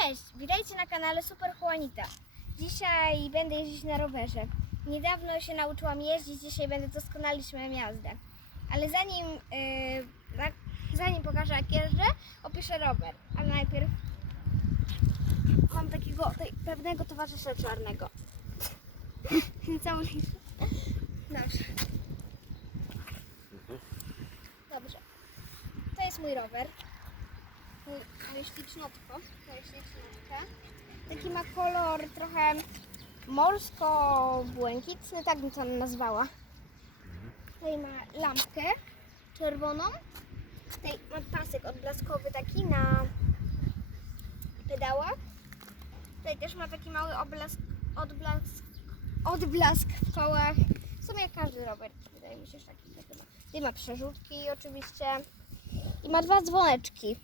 Cześć, witajcie na kanale Super Juanita. Dzisiaj będę jeździć na rowerze. Niedawno się nauczyłam jeździć, dzisiaj będę doskonalić moją jazdę. Ale zanim, yy, na, zanim pokażę jak jeżdżę, opiszę rower. Ale najpierw mam takiego tej, pewnego towarzysza czarnego. Cały Dobrze. Dobrze. To jest mój rower. Mój, moje ślicznotko. To jest. Taki ma kolor trochę morsko-błękitny, tak bym to nazwała. Tutaj ma lampkę czerwoną. Tutaj ma pasek odblaskowy taki na pedałach. Tutaj też ma taki mały oblask, odblask, odblask w kołach. W sumie każdy rower, wydaje mi się, że taki. Tutaj ma przerzutki oczywiście. I ma dwa dzwoneczki.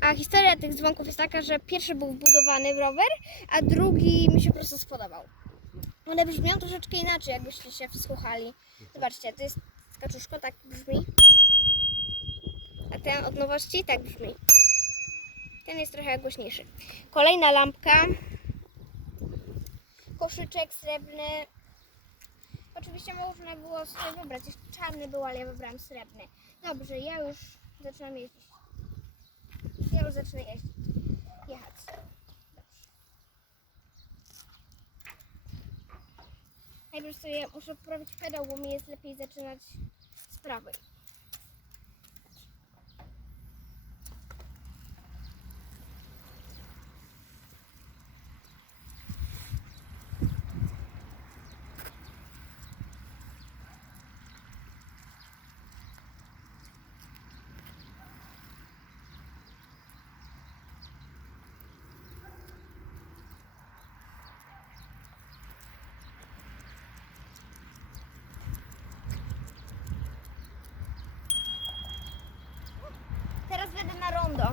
A historia tych dzwonków jest taka, że pierwszy był wbudowany w rower, a drugi mi się po prostu spodobał. One brzmią troszeczkę inaczej, jakbyście się wsłuchali. Zobaczcie, to jest kaczuszko, tak brzmi. A ten od nowości tak brzmi. Ten jest trochę głośniejszy. Kolejna lampka. Koszyczek srebrny. Oczywiście można było sobie wybrać. Jeszcze czarny był, ale ja wybrałam srebrny. Dobrze, ja już zaczynam jeździć. Już zacznę jeździć. Jechać. Najpierw sobie muszę poprawić pedał, bo mi jest lepiej zaczynać z prawej. Teraz będę na rondo.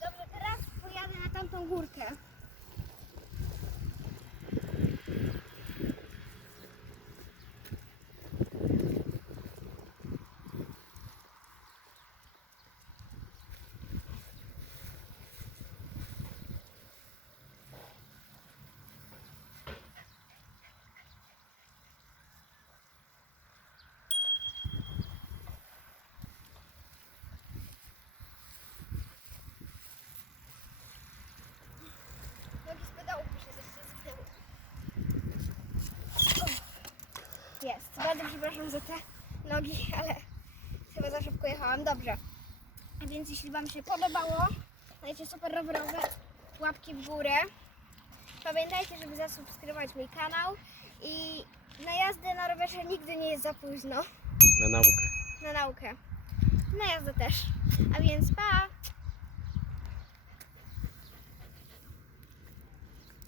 Dobrze, teraz pojadę na tamtą górkę. Nogi z pedałów mi się zeschnęły. Bardzo przepraszam za te nogi, ale chyba za szybko jechałam. Dobrze. A więc jeśli Wam się podobało, dajcie super rowerowe łapki w górę. Pamiętajcie, żeby zasubskrybować mój kanał i na jazdę na rowerze nigdy nie jest za późno. Na naukę. Na naukę. Na jazdę też. A więc pa!